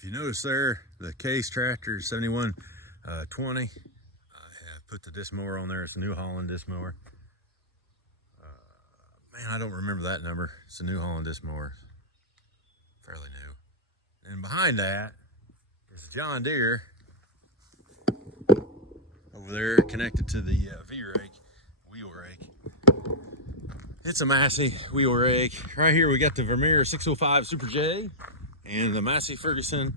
If you notice there, the Case tractor 7120. I have put the disc mower on there. It's a New Holland disc mower. Man, I don't remember that number. It's a New Holland disc mower. Fairly new. And behind that is a John Deere over there connected to the V-rake, wheel rake. It's a Massey wheel rake. Right here we got the Vermeer 605 Super J and the Massey Ferguson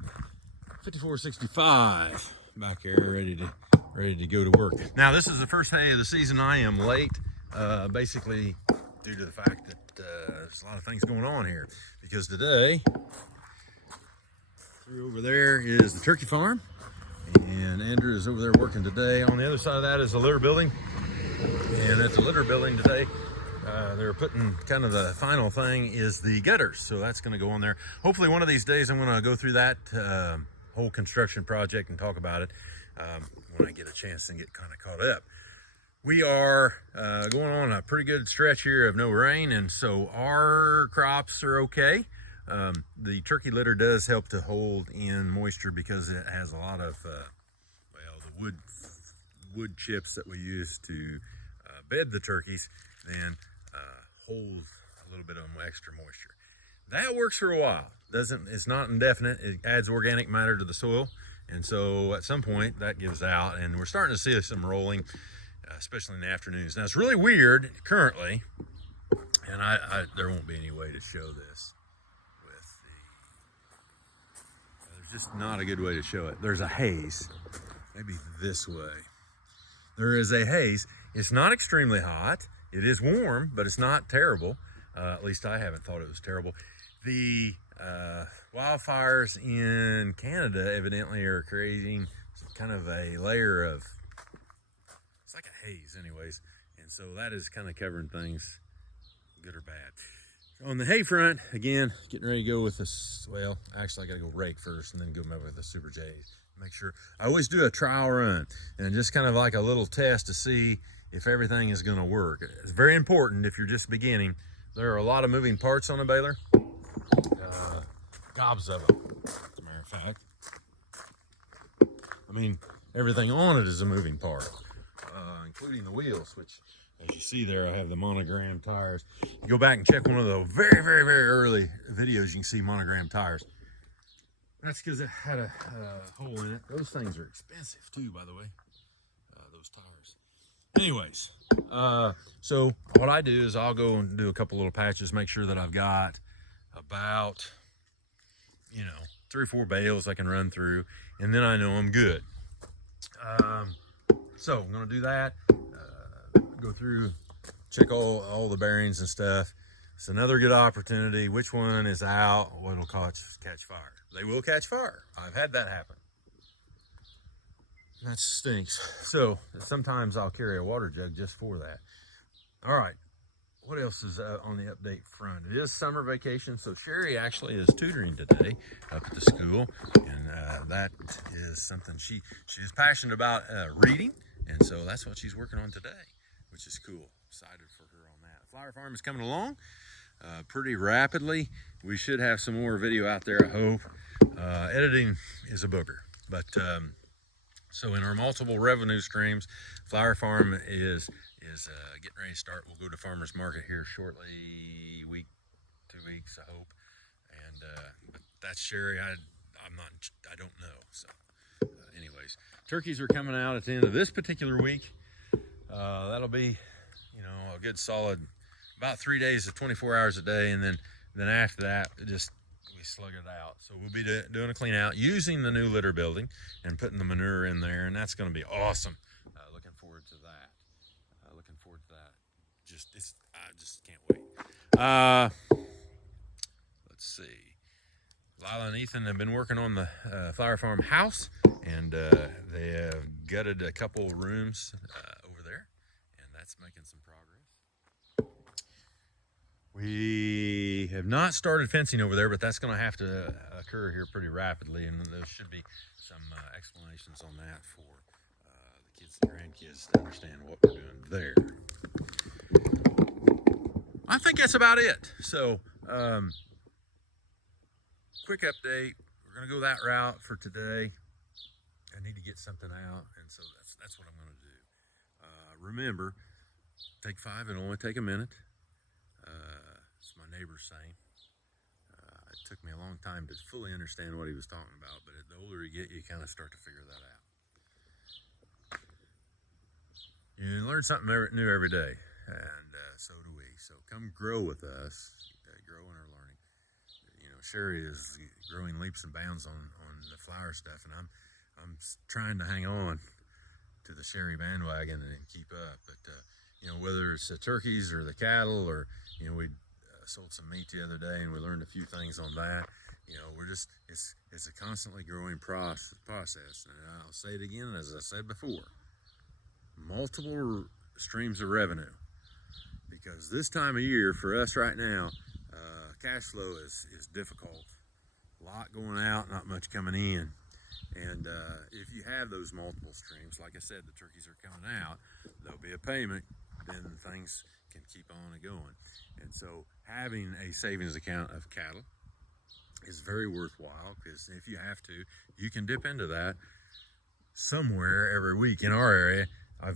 5465 back there ready to go to work. Now this is the first hay of the season. I am late, basically due to the fact that there's a lot of things going on here, because today through over there is the turkey farm, and Andrew is over there working today. On the other side of that is the litter building, and at the litter building today they're putting kind of the final thing is the gutters, so that's going to go on there. Hopefully one of these days I'm going to go through that whole construction project and talk about it when I get a chance and get kind of caught up. We are going on a pretty good stretch here of no rain, and so our crops are okay. The turkey litter does help to hold in moisture because it has a lot of the wood chips that we use to bed the turkeys, then holds a little bit of extra moisture. That works for a while. It's not indefinite. It adds organic matter to the soil, and so at some point that gives out, and we're starting to see some rolling, especially in the afternoons. Now it's really weird currently, and there won't be any way to show this with there's just not a good way to show it. There's a haze, maybe this way. There is a haze. It's not extremely hot. It is warm, but it's not terrible. At least I haven't thought it was terrible. The wildfires in Canada evidently are creating some kind of a layer of, it's like a haze anyways, and so that is kind of covering things, good or bad. On the hay front, again, getting ready to go with this, well, actually I gotta go rake first and then go with the Super J's. Make sure, I always do a trial run, and just kind of like a little test to see if everything is gonna work. It's very important if you're just beginning. There are a lot of moving parts on a baler, gobs of them, as a matter of fact. I mean, everything on it is a moving part, including the wheels, which, as you see there, I have the monogram tires. You go back and check one of the very, very, very early videos, you can see monogram tires. That's because it had a hole in it. Those things are expensive too, by the way, those tires. Anyways, so what I do is I'll go and do a couple little patches, make sure that I've got about, 3 or 4 bales I can run through, and then I know I'm good. So I'm gonna do that, go through, check all the bearings and stuff. It's another good opportunity. Which one is out? What'll catch fire? They will catch fire. I've had that happen. That stinks. So sometimes I'll carry a water jug just for that. All right, what else is on the update front? It is summer vacation, so Sherry actually is tutoring today up at the school, and that is something she is passionate about, reading, and so that's what she's working on today, which is cool. Excited for her on that. Flower farm is coming along pretty rapidly. We should have some more video out there, I hope. Editing is a booger, but so in our multiple revenue streams, flower farm is getting ready to start. We'll go to farmers market here shortly, 2 weeks, I hope. And but that's Sherry. I don't know. So anyways, turkeys are coming out at the end of this particular week. That'll be, a good solid about 3 days of 24 hours a day, and then after that, we slug it out. So we'll be doing a clean out using the new litter building and putting the manure in there, and that's going to be awesome. Looking forward to that. I just can't wait. Let's see. Lila and Ethan have been working on the flower farm house, and they have gutted a couple rooms over there, and that's making some progress. We have not started fencing over there, but that's going to have to occur here pretty rapidly, and there should be some explanations on that for the kids and grandkids to understand what we're doing there. I think that's about it. So, quick update. we're gonna go that route for today. I need to get something out, and so that's what I'm gonna do. Remember, take 5 and only take a minute. It's my neighbor's saying. It took me a long time to fully understand what he was talking about, but the older you get, you kind of start to figure that out. You learn something new every day, and so do we. So come grow with us, grow in our learning. You know, Sherry is growing leaps and bounds on the flower stuff, and I'm trying to hang on to the Sherry bandwagon and keep up. But you know, whether it's the turkeys or the cattle, or you know, we sold some meat the other day, and we learned a few things on that. You know, we're just it's a constantly growing process. And I'll say it again, as I said before, multiple streams of revenue, because this time of year for us right now, cash flow is difficult. A lot going out, not much coming in. And if you have those multiple streams, like I said, the turkeys are coming out, there'll be a payment, then things can keep on and going. And so having a savings account of cattle is very worthwhile, because if you have to, you can dip into that somewhere every week. In our area, I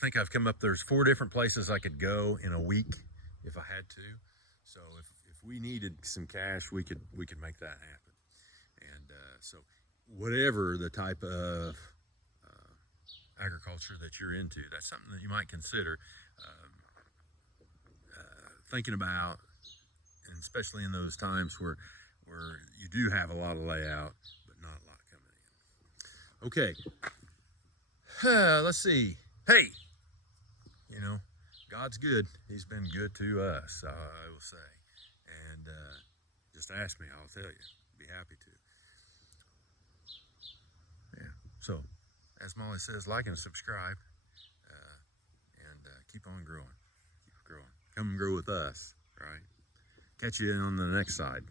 think I've come up, there's 4 different places I could go in a week if I had to. So if we needed some cash, we could make that happen. And so whatever the type of agriculture that you're into, that's something that you might consider thinking about, and especially in those times where you do have a lot of layout but not a lot coming in. Okay, let's see. Hey, you know, God's good. He's been good to us, I will say. And just ask me, I'll tell you. Be happy to. Yeah. So, as Molly says, like and subscribe, and keep on growing. Keep growing. Come and grow with us, right? Catch you on the next side.